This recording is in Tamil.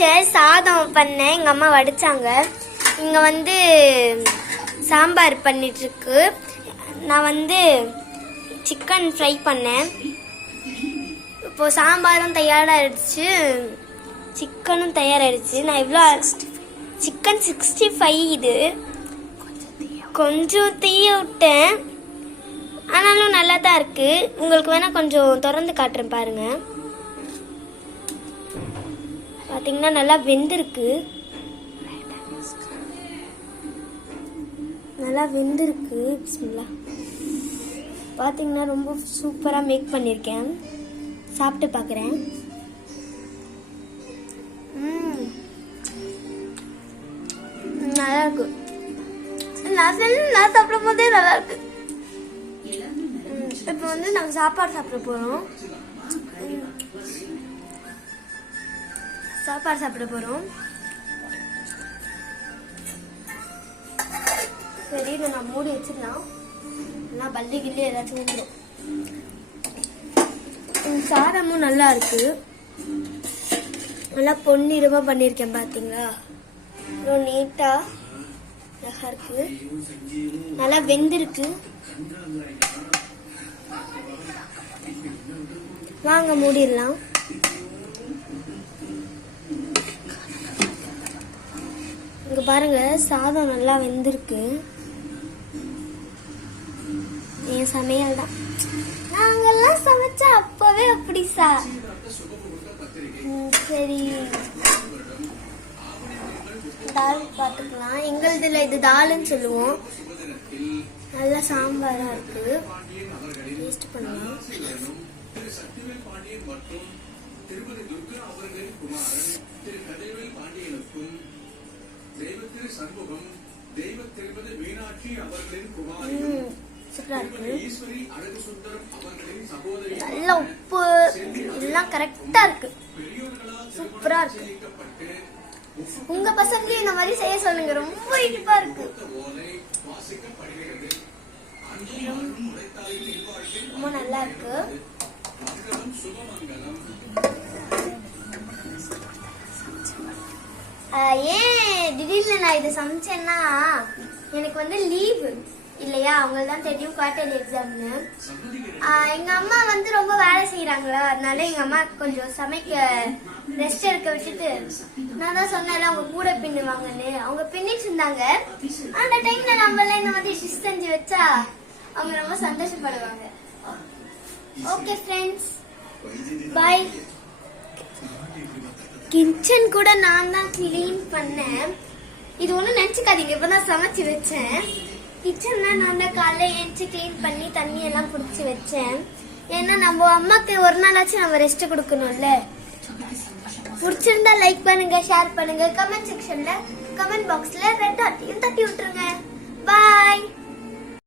சமைச்சேன், சாதம் பண்ணேன், எங்கள் அம்மா வடித்தாங்க. இங்கே வந்து சாம்பார் பண்ணிட்டுருக்கு. நான் வந்து சிக்கன் ஃப்ரை பண்ணேன். இப்போது சாம்பாரும் தயாராகிடுச்சு, சிக்கனும் தயாராகிடுச்சு. நான் இவ்வளோ சிக்கன் 65 இது கொஞ்சம் தீய விட்டேன், ஆனாலும் நல்லா தான் இருக்குது. உங்களுக்கு வேணால் கொஞ்சம் திறந்து காட்டுறேன் பாருங்கள். பார்த்தீங்கன்னா நல்லா வெந்திருக்கு, நல்லா வெந்திருக்கு. பிஸ்மில்லாஹ். பார்த்தீங்கன்னா ரொம்ப சூப்பராக மேக் பண்ணியிருக்கேன். சாப்பிட்டு பார்க்குறேன். நல்லா இருக்கு. நான் சாப்பிடும் போதே நல்லா இருக்கு. இப்போ வந்து நாங்கள் சாப்பாடு சாப்பிட போகிறோம். சரி, நான் மூடி வச்சிடலாம், நல்லா பல்லி கில்லி ஏதாச்சும் வந்துடும். சாதமும் நல்லா இருக்கு, நல்லா பொன்னிறமா பண்ணியிருக்கேன். பார்த்தீங்களா, ரொம்ப நீட்டா அழகா இருக்கு, நல்லா வெந்திருக்கு. வாங்க மூடிடலாம். இங்க பாருங்க, சாதம் நல்லா வெந்திருக்கு. என் சமையல் தான். நாங்கெல்லாம் சமைச்சா அப்பவே அப்படி சரி, தால் பார்த்துக்கலாம். எங்களுதுல இது தாலுன்னு சொல்லுவோம். நல்லா சாம்பாரா இருக்கு, டேஸ்ட் பண்ணலாம். சூப்பரா இருக்கு, நல்ல உப்பு எல்லாம் கரெக்டா இருக்கு, சூப்பரா இருக்கு. உங்க பசங்களையும் இந்த மாதிரி செய்ய சொல்லுங்க, ரொம்ப இனிப்பா இருக்கு, ரொம்ப நல்லா இருக்கு. ஏன் திடீர்னு நான் இதை சமைச்சேன்னா, எனக்கு வந்து லீவ் இல்லையா, அவங்களுக்கு தான் தெரியும் குவார்டர்லி எக்ஸாம்னு. எங்க அம்மா வந்து ரொம்ப வேலை செய்யறாங்களா, அதனால எங்க அம்மா கொஞ்சம் சமைக்க ரெஸ்ட் எடுக்க விட்டுட்டு, நான் தான் சொன்னேன்ல அவங்க கூட பின்னுவாங்கன்னு, அவங்க பின்னிட்டு இருந்தாங்க. அந்த டைம்ல நம்ம எல்லாம் இந்த மாதிரி டிஷ் செஞ்சு வச்சா அவங்க ரொம்ப சந்தோஷப்படுவாங்க. ஓகே ஃப்ரெண்ட்ஸ், பாய். கிச்சன் கூட நான் தான் கிளீன் பண்ணேன். இது ஒன்றும் நினச்சிக்காதீங்க, இப்போ தான் சமைச்சு வச்சேன். கிச்சன்ல நான் தான் காலைல ஏஞ்சி கிளீன் பண்ணி தண்ணி எல்லாம் பிடிச்சி வச்சேன். ஏன்னா நம்ம அம்மாக்கு ஒரு நாளாச்சும் நம்ம ரெஸ்ட் கொடுக்கணும்ல. பிடிச்சிருந்தா லைக் பண்ணுங்க, ஷேர் பண்ணுங்க, கமெண்ட் செக்ஷன்ல கமெண்ட் பாக்ஸ்ல ரெட் டாட் தட்டி விட்டுருங்க. பாய்.